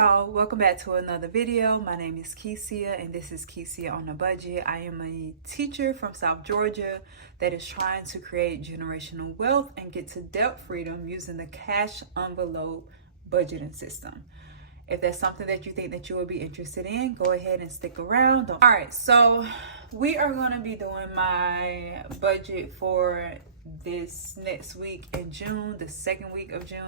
y'all, welcome back to another video. My name is Kesia and this is Kesia on a Budget. I am a teacher from South Georgia that is trying to create generational wealth and get to debt freedom using the cash envelope budgeting system. If that's something that you think that you will be interested in, go ahead and stick around. All right, so we are going to be doing my budget for this next week in June, the second week of June.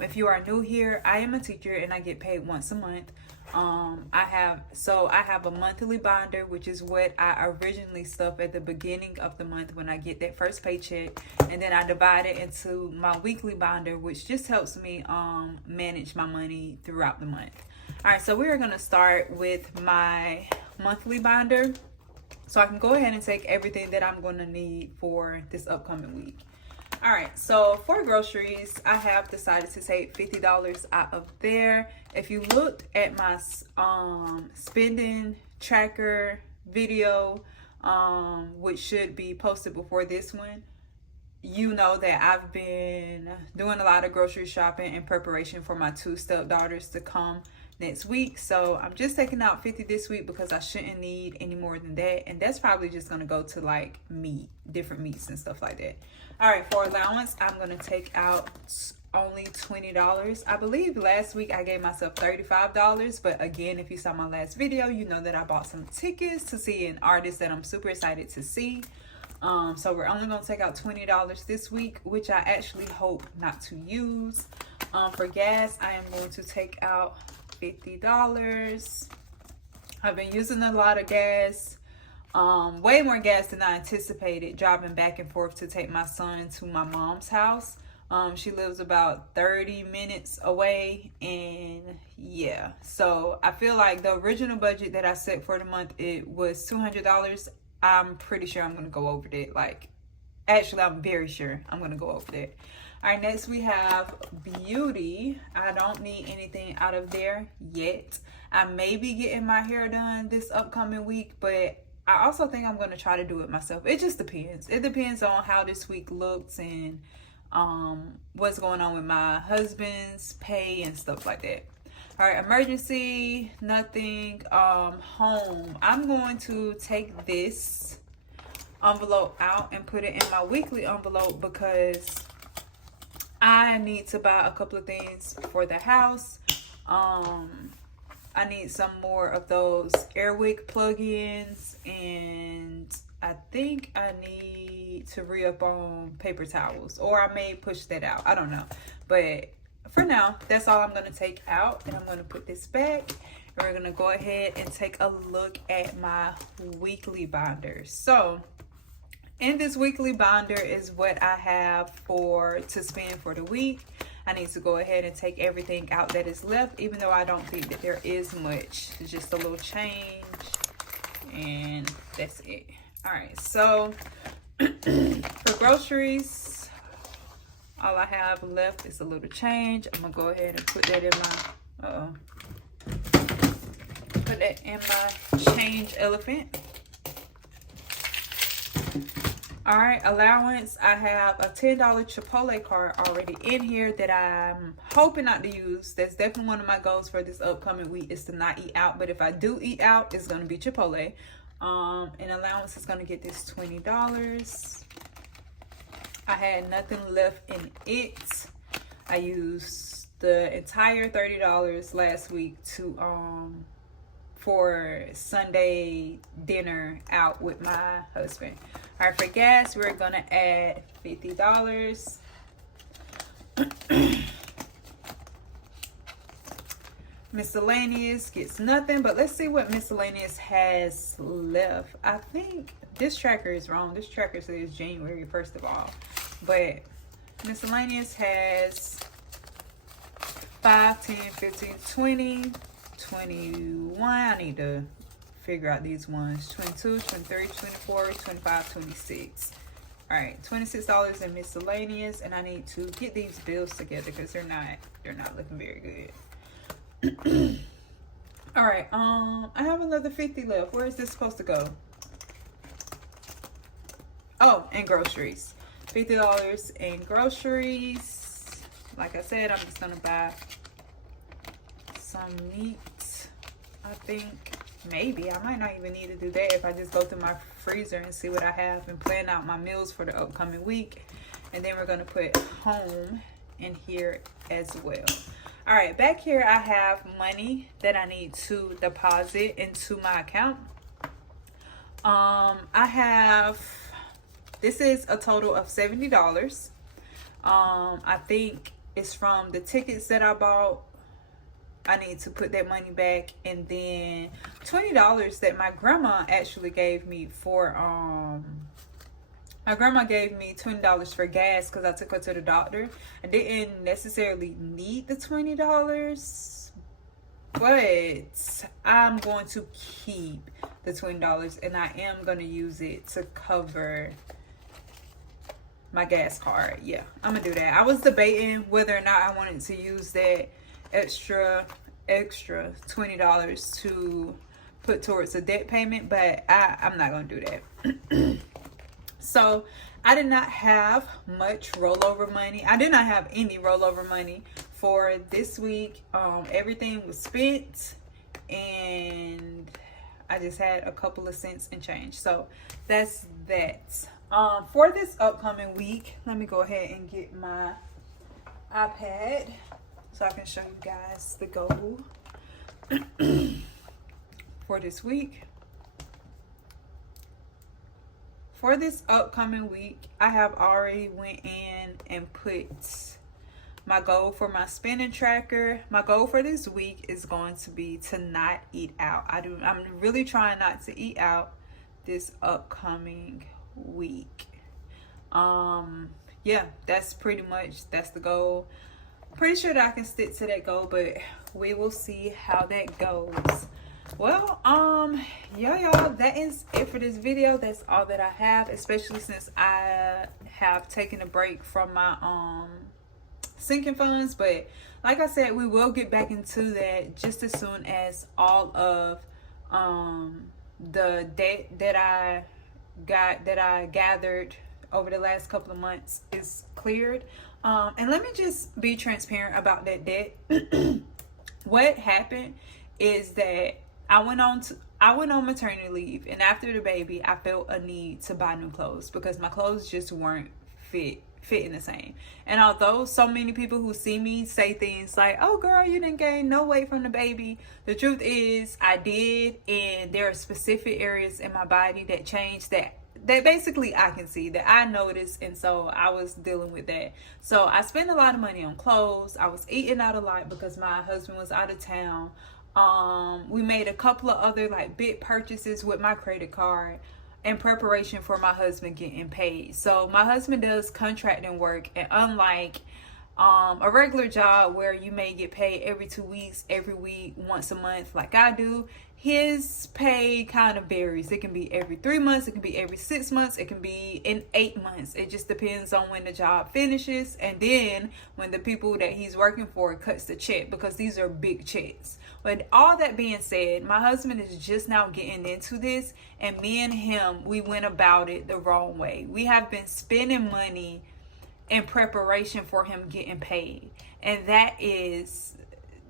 If you are new here, I am a teacher and I get paid once a month. I have a monthly binder, which is what I originally stuff at the beginning of the month when I get that first paycheck, and then I divide it into my weekly binder, which just helps me manage my money throughout the month. All right, so we are going to start with my monthly binder, so I can go ahead and take everything that I'm going to need for this upcoming week. All right, so for groceries, I have decided to take $50 out of there. If you looked at my spending tracker video, which should be posted before this one, you know that I've been doing a lot of grocery shopping in preparation for my two stepdaughters to come next week. So I'm just taking out 50 this week because I shouldn't need any more than that, and that's probably just going to go to like different meats and stuff like that. All right, for allowance, I'm going to take out only $20. I believe last week I gave myself $35, but again, if you saw my last video, you know that I bought some tickets to see an artist that I'm super excited to see. So we're only going to take out $20 this week, which I actually hope not to use. For gas, I am going to take out $50. I've been using a lot of gas, way more gas than I anticipated, driving back and forth to take my son to my mom's house. She lives about 30 minutes away, and yeah, so I feel like the original budget that I set for the month, it was $200. I'm pretty sure I'm gonna go over that. Actually, I'm very sure I'm gonna go over that. All right, next we have beauty. I don't need anything out of there yet. I may be getting my hair done this upcoming week, but I also think I'm going to try to do it myself. It just depends. It depends on how this week looks and what's going on with my husband's pay and stuff like that. All right, emergency, nothing. Home. I'm going to take this envelope out and put it in my weekly envelope because I need to buy a couple of things for the house. I need some more of those Airwick plugins, and I think I need to re-up on paper towels, or I may push that out. I don't know. But for now, that's all I'm going to take out, and I'm going to put this back, and we're going to go ahead and take a look at my weekly binder. So in this weekly binder is what I have to spend for the week. I need to go ahead and take everything out that is left, even though I don't think that there is much. It's just a little change, and that's it. All right, so for groceries, all I have left is a little change. I'm gonna go ahead and put that in my change elephant. All right, allowance, I have a $10 Chipotle card already in here that I'm hoping not to use. That's definitely one of my goals for this upcoming week, is to not eat out. But if I do eat out, it's going to be Chipotle. And allowance is going to get this $20. I had nothing left in it. I used the entire $30 last week for Sunday dinner out with my husband. All right, for gas, we're gonna add $50. Miscellaneous gets nothing, but let's see what miscellaneous has left. I think this tracker is wrong. This tracker says January, first of all, but miscellaneous has 5, 10, 15, 20, 21. I need to figure out these ones. 22, 23, 24, 25, 26. All right, $26 in miscellaneous, and I need to get these bills together because they're not looking very good. All right, I have another 50 left. Where is this supposed to go? Oh, and groceries. $50 in groceries. Like I said, I'm just gonna buy some meat. I think maybe I might not even need to do that if I just go through my freezer and see what I have and plan out my meals for the upcoming week. And then we're going to put home in here as well. All right, back here I have money that I need to deposit into my account. This is a total of $70. I think it's from the tickets that I bought. I need to put that money back, and then $20 that my grandma actually gave me for my grandma gave me $20 for gas because I took her to the doctor. I didn't necessarily need the $20, but I'm going to keep the $20 and I am going to use it to cover my gas card. Yeah, I'm gonna do that. I was debating whether or not I wanted to use that extra $20 to put towards a debt payment, but I'm not gonna do that. So I did not have much rollover money. I did not have any rollover money for this week. Everything was spent and I just had a couple of cents and change. So that's that. For this upcoming week, let me go ahead and get my iPad so I can show you guys the goal for this week. For this upcoming week, I have already went in and put my goal for my spending tracker. My goal for this week is going to be to not eat out. I'm really trying not to eat out this upcoming week. Yeah, that's the goal. Pretty sure that I can stick to that goal, but we will see how that goes. Well, yeah, y'all, that is it for this video. That's all that I have, especially since I have taken a break from my sinking funds. But like I said, we will get back into that just as soon as all of the debt that I gathered over the last couple of months is cleared. And let me just be transparent about that debt. What happened is that I went on maternity leave, and after the baby, I felt a need to buy new clothes because my clothes just weren't fitting the same. And although so many people who see me say things like, "Oh girl, you didn't gain no weight from the baby," the truth is I did, and there are specific areas in my body that changed that basically I can see, that I noticed, and so I was dealing with that. So I spent a lot of money on clothes. I was eating out a lot because my husband was out of town. We made a couple of other like big purchases with my credit card in preparation for my husband getting paid. So my husband does contracting work, and unlike a regular job where you may get paid every 2 weeks, every week, once a month like I do, his pay kind of varies. It can be every 3 months, it can be every 6 months, it can be in 8 months. It just depends on when the job finishes and then when the people that he's working for cuts the check, because these are big checks. But all that being said, my husband is just now getting into this, and me and him, we went about it the wrong way. We have been spending money in preparation for him getting paid, and that is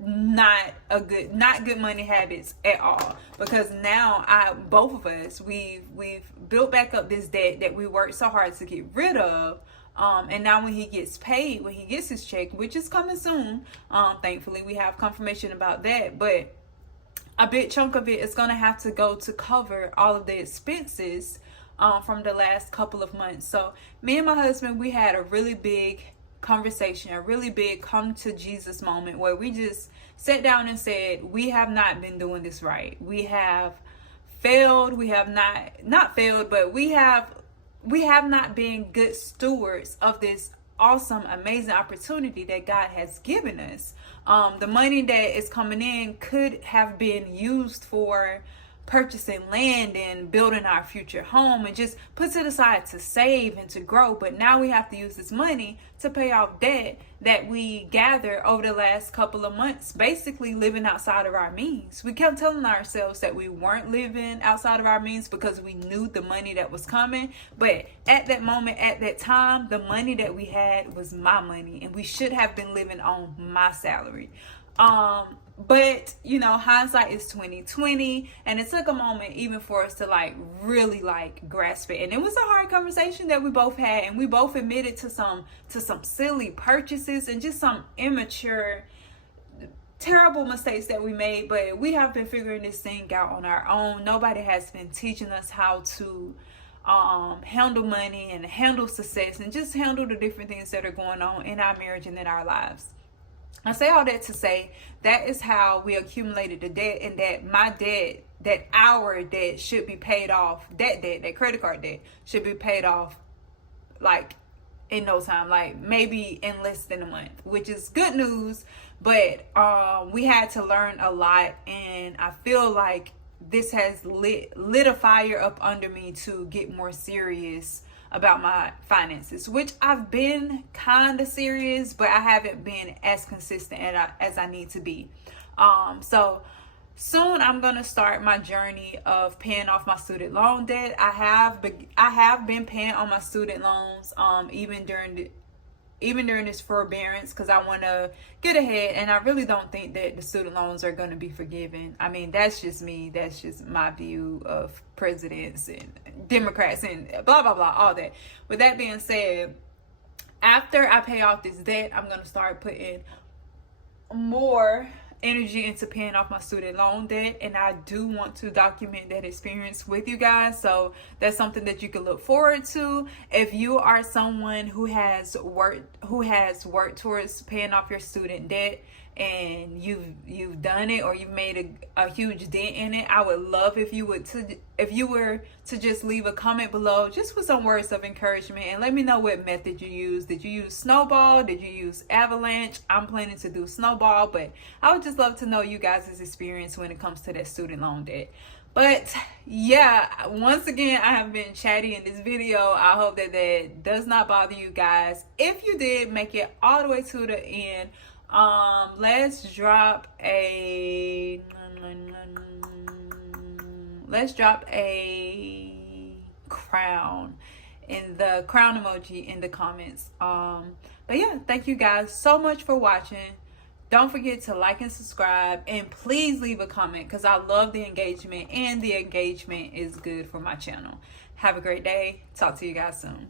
not good money habits at all, because now both of us, we've built back up this debt that we worked so hard to get rid of. And now when he gets paid, when he gets his check, which is coming soon, thankfully we have confirmation about that, but a big chunk of it is going to have to go to cover all of the expenses from the last couple of months. So me and my husband, we had a really big conversation, a really big come to Jesus moment, where we just sat down and said, we have not been doing this right. We have failed. We have not failed, but we have not been good stewards of this awesome, amazing opportunity that God has given us. The money that is coming in could have been used for purchasing land and building our future home and just put it aside to save and to grow. But now we have to use this money to pay off debt that we gathered over the last couple of months, basically living outside of our means. We kept telling ourselves that we weren't living outside of our means because we knew the money that was coming. But at that moment, at that time, the money that we had was my money, and we should have been living on my salary. But you know, hindsight is 2020, and it took a moment even for us to like really like grasp it. And it was a hard conversation that we both had, and we both admitted to some silly purchases and just some immature, terrible mistakes that we made. But we have been figuring this thing out on our own. Nobody has been teaching us how to handle money and handle success and just handle the different things that are going on in our marriage and in our lives. I say all that to say that is how we accumulated the debt, and that my debt, that our debt should be paid off. That debt, that credit card debt, should be paid off like in no time, like maybe in less than a month, which is good news. But we had to learn a lot, and I feel like this has lit a fire up under me to get more serious about my finances, which I've been kind of serious, but I haven't been as consistent as I need to be. So soon I'm gonna start my journey of paying off my student loan debt. I have been paying on my student loans, even during this forbearance, because I want to get ahead, and I really don't think that the student loans are going to be forgiven. I mean, that's just me. That's just my view of presidents and Democrats and blah, blah, blah, all that. With that being said, after I pay off this debt, I'm going to start putting more energy into paying off my student loan debt, and I do want to document that experience with you guys. So that's something that you can look forward to. If you are someone who has worked towards paying off your student debt, and you've done it, or you've made a huge dent in it, I would love if you were to just leave a comment below, just with some words of encouragement, and let me know what method you used. Did you use Snowball? Did you use Avalanche? I'm planning to do Snowball, but I would just love to know you guys' experience when it comes to that student loan debt. But yeah, once again, I have been chatty in this video. I hope that does not bother you guys. If you did, make it all the way to the end. Let's drop a crown emoji in the comments. But yeah, thank you guys so much for watching. Don't forget to like and subscribe, and please leave a comment, because I love the engagement, and the engagement is good for my channel. Have a great day. Talk to you guys soon.